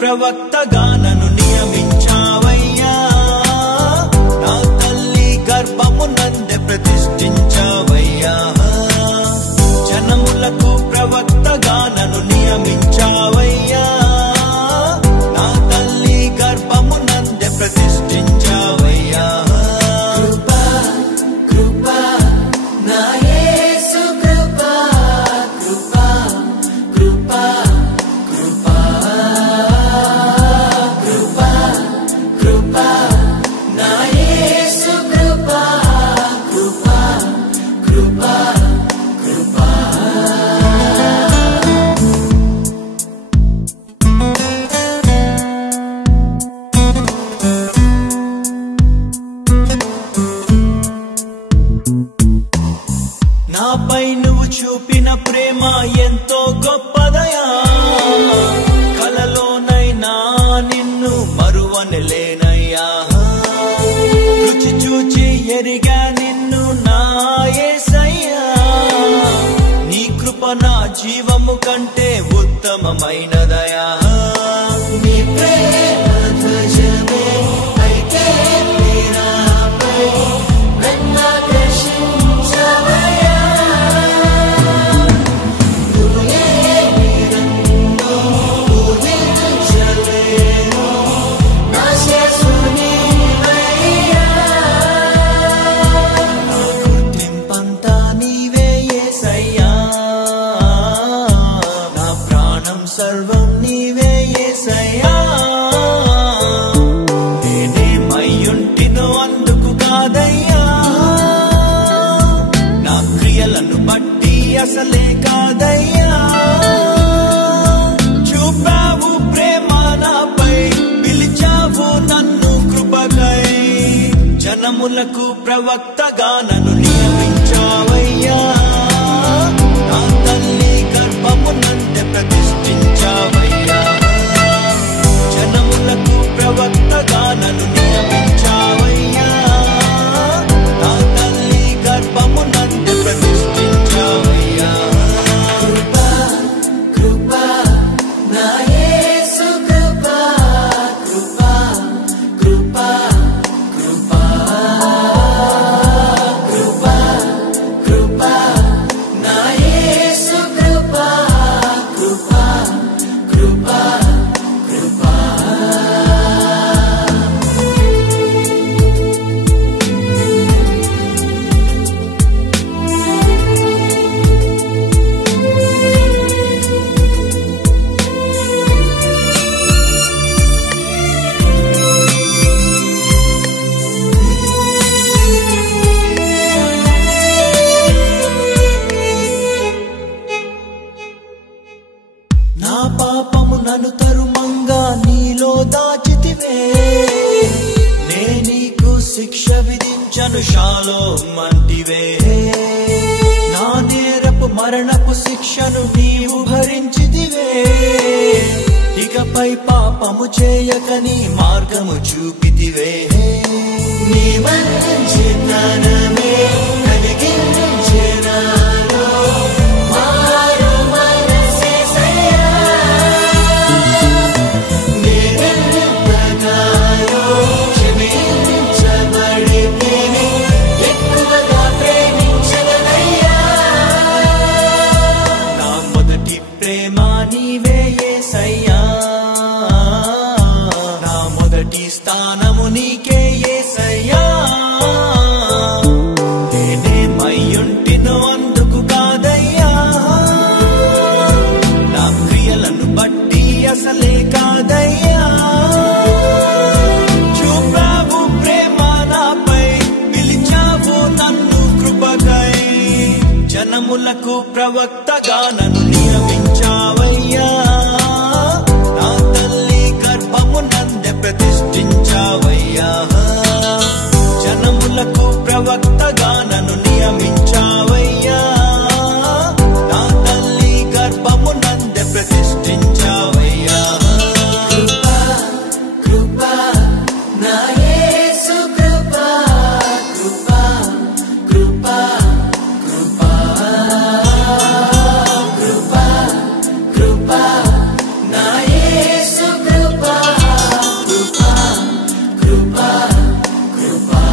ప్రవక్తగా నన్ను నియమించావయ్యా, నా తల్లి గర్భము నందే ప్రతిష్ఠించావయ్యా. జనములకు ప్రవక్తగా నన్ను నియమించావయ్యా, నా తల్లి గర్భము నందే ప్రతిష్ఠించావయ్యా. కృపా కృపా నా యేసు కృపా కృపా కృపా నాపై నువ్వు చూపిన ప్రేమ ఎంతో గొప్పదయా, కలలోనైనా నిన్ను మరువనలేనయ్యా. రుచి చూచి ఎరిగా నిన్ను నా యేసయ్యా, నీ కృప నా జీవము కంటే ఉత్తమమైనదయా. నీ ప్రేమ ధ్వజమే అయితే నాపై నన్నాకర్షించవయ్యా. నువ్వు ఏమిరందో ఊహించలేను, నా యేసు నీవయ్యా. నా గుర్తింపంతా నీవే యేసయ్యా, నా ప్రాణం సర్వం నీవే యేసయ్యా. నేనేమయ్యుంటినో అందుకు కాదయ్యా, నా క్రియలను బట్టి అసలే కాదయ్యా. చూపావు ప్రేమ నాపై, పిలిచావు నన్ను కృపకై. జనములకు ప్రవక్తగా నన్ను నియమించావయ్యా, నా తల్లి గర్భము నందే ప్రతిష్ఠించావయ్యా. జనములకు ప్రవక్తగా నన్ను నియమించావయ్యా, నా తల్లి గర్భము నందే ప్రతిష్ఠించావయ్యా. కృపా కృపా నా యేసు కృపా కృపా కృపా కృపా కృపా కృపా నా యేసు కృపా కృపా కృపా కృపా. నా పాపము నన్ను తరుమంగా నీలో దాచితివే, నే నీకు శిక్ష విధించను షాలోమ్ అంటివే. నా నేరపు మరణపు శిక్షను నీవు భరించితివే, ఇకపై పాపము చేయకని మార్గము చూపితివే. నీ మంచితనమే కలిగించే నాలో మారు మనసే జనములకు ప్రవక్తగా నన్ను నియమించావయ్యా నా తల్లి గర్భమునందే ప్రతిష్ఠించావయ్యా జనములకు ప్రవక్తగా నన్ను నియమించావయ్యా నా తల్లి గర్భమునందే ప్రతిష్ఠించావయ్యా కృపా నా యేసు కృపా కృపా కృపా కృపా కృపా కృపా నా యేసు కృపా కృపా కృపా కృపా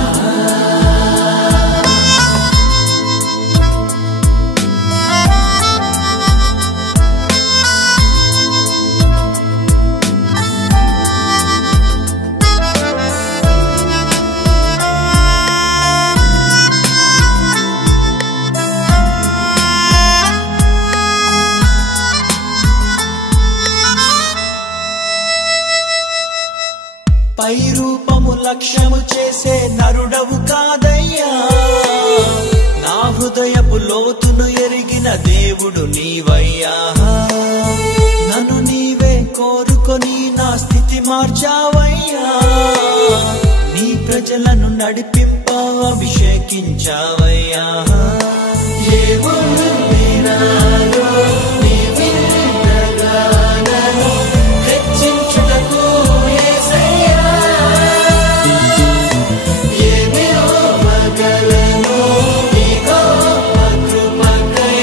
పై రూపము లక్ష్యము చేసే నరుడవు కాదయ్యా నా హృదయపు లోతును ఎరిగిన దేవుడు నీవయ్యా నన్ను నీవే కోరుకొని నా స్థితి మార్చావయ్యా నీ ప్రజలను నడిపింప అభిషేకించావయ్యా ఏముంది నాలో నీ విన్నగానను హెచ్చించుటకు యేసయ్యా ఏమివ్వగలను నీ గొప్ప కృపకై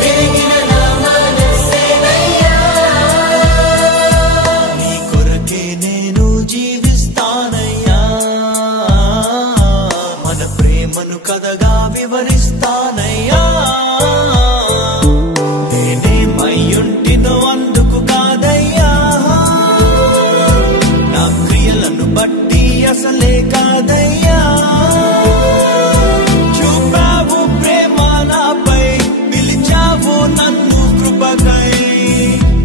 విరిగిన నా మనస్సేనయ్యా నీ కొరకే నేను జీవిస్తానయ్యా మన ప్రేమను కథగా వివరిస్తానయ్యా నేనేమయ్యుంటినో అందుకు కాదయ్యా నా క్రియలను బట్టి అసలే కాదయ్యా చూపావు ప్రేమ నాపై పిలిచావు నన్ను కృపకై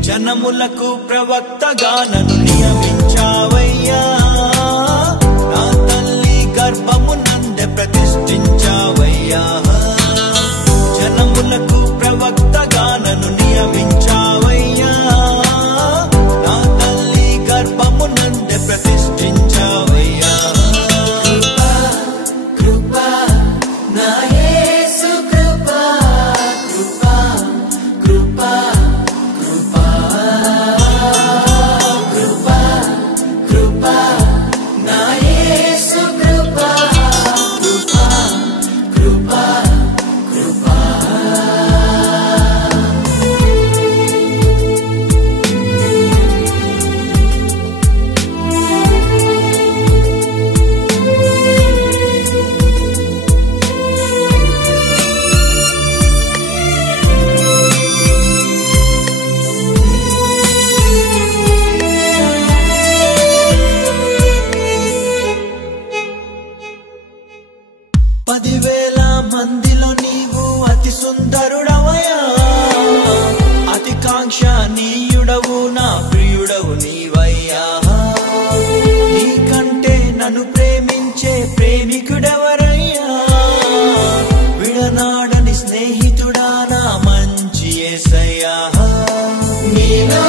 జనములకు ప్రవక్తగా నన్ను నియమించావయ్యా నా తల్లి గర్భమునందే ప్రతిష్ఠించావయ్యా జనములకు ప్రవక్తగా నన్ను నియమించావయ్యా నా తల్లి గర్భమునందే ప్రతిష్ఠించావయ్యా కృపా నా యేసు కృపా కృపా కృపా కృపా కృపా కృపా నా యేసు కృపా కృపా కృపా కృపా పదివేల మందిలో నీవు అతి సుందరుడవయ్యా అతి కాంక్షణీయుడవు నా ప్రియుడవు నీవయ్యా నీకంటే నన్ను ప్రేమించే ప్రేమికుడెవరయ్యా విడనాడని స్నేహితుడా నా మంచి యేసయ్యా నీలో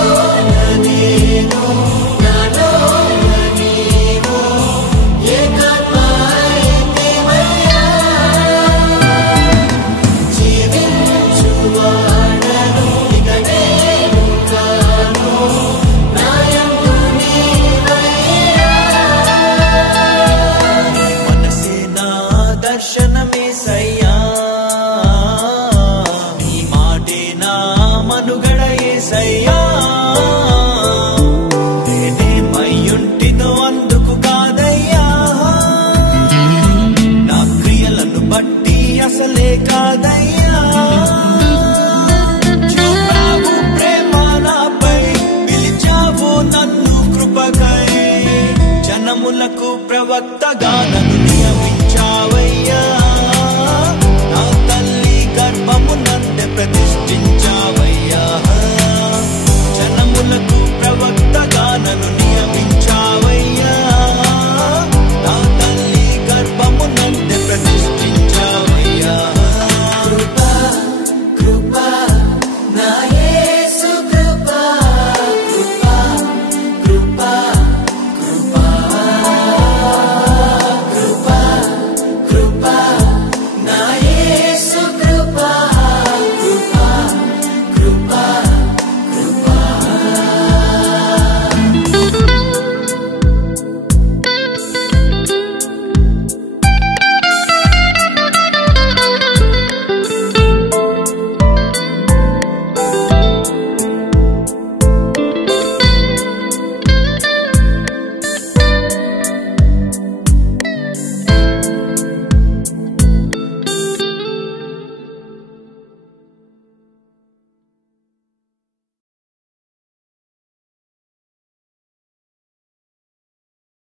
నేను నాలో నీవు ఏకాత్మైక్యమయ్యా జీవించువాడను ఇక నేను కాను నాయందు నీవయ్యా నీ మనసే నా దర్శనమేసయ్యా నీ మాటే నా మనుగడ యేసయ్యా నేనేమయ్యుంటినో అందుకు కాదయ్యా నా క్రియలను బట్టి అసలే కాదయ్యా